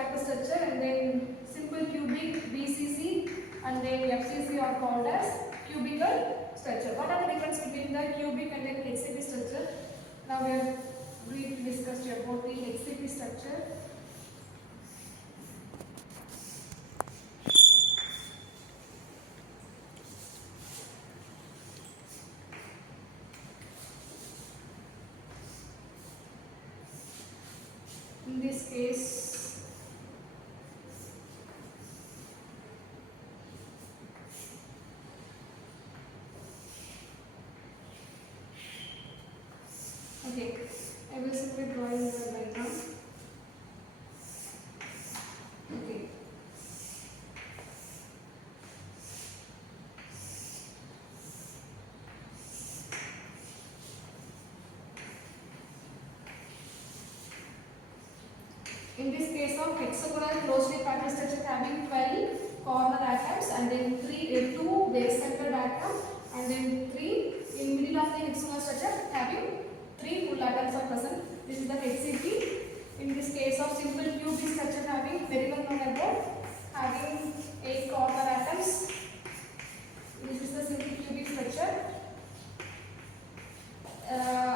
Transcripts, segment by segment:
factor structure, and then simple cubic, BCC, and then FCC are called as cubical structure. What are the difference between the cubic and then HCP structure? Now we have briefly discussed about the HCP structure. In this case, okay, I will simply draw in the diagram. Okay. In this case of hexagonal closely packed structure having 12 corner atoms and then 2 base centered atom and then 3 in middle of the hexagonal structure having 3 full atoms are present. This is the HCP. In this case of simple cubic structure having very well known about having 8 corner atoms. This is the simple cubic structure.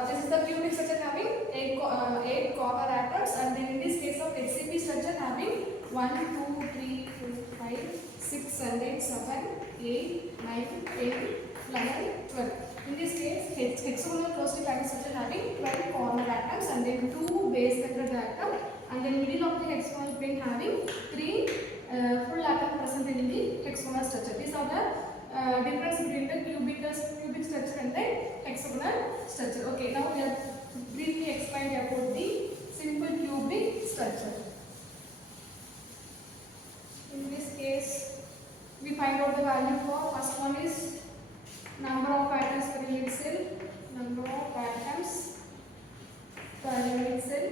This is the cubic structure having 8 corner atoms, and then in this case of HCP structure having 1, 2, 3, 4, 5, 6, 7, 7, 8, 9, 10, 11, 12. In this case, hexagonal closely packed structure having 12 corner atoms and then 2 base centered atom, and then middle of the hexagonal plane having 3 full atom present in the hexagonal structure. These are the difference between the cubic structure and the hexagonal structure. Okay, now we have briefly explained about the simple cubic structure. In this case, we find out the value for first one is number of atoms per unit cell, number of atoms per unit cell,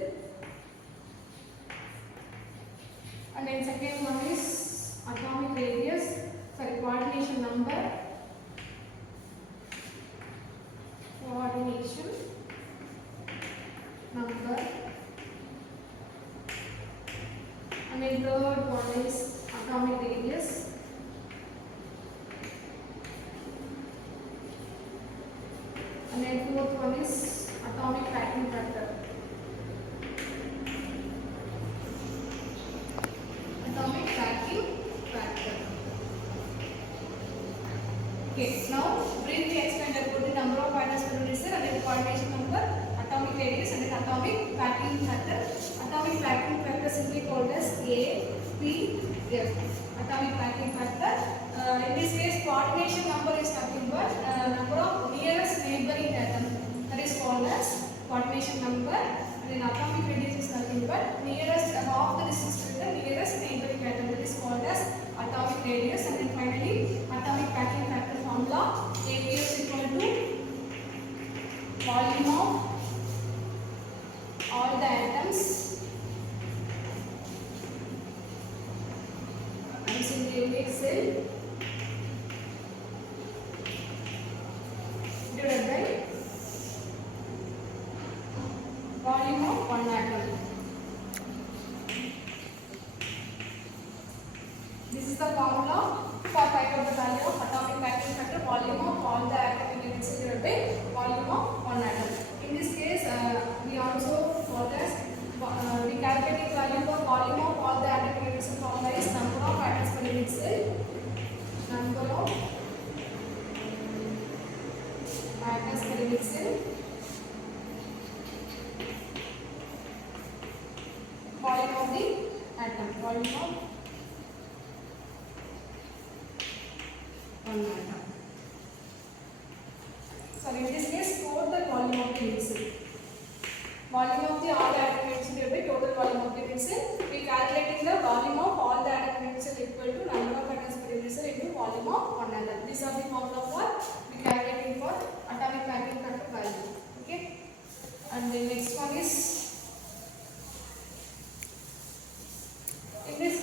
and then second one is atomic radius, sorry, coordination number, and then third one is atomic radius, and then fourth one is atomic packing factor. Atomic packing factor. Okay, now briefly explain about the number of atoms per unit cell and then coordination number, atomic radius and then atomic packing factor. Atomic packing factor simply called as A, P, F. Atomic packing factor. In this case, coordination number is nothing but number of nearest neighboring atom. That is called as coordination number. And then atomic radius is nothing but nearest of the distance to the nearest neighboring atom. That is called as atomic radius. And then finally, atomic packing factor formula AP is equal to volume of all the atoms in the unit cell divided by volume of one atom. This is the formula for find out the value of atomic packing factor, volume of all the atom in unit cell divided by volume of one atom. In this case, we also call as the calculating value for volume of all the atom unit cell formula is number of atoms per unit cell. Number of atoms per unit cell. Volume of the atom. Volume of one atom. So in this case, total volume of the unit cell. Volume of the all atom unit cell divided by total volume of the unit cell. We calculating the volume of all the atom unit cell equal to number of atoms per unit cell into volume of one atom. These are the formula for we calculating for atomic packing factor value. Okay. And the next one is, in this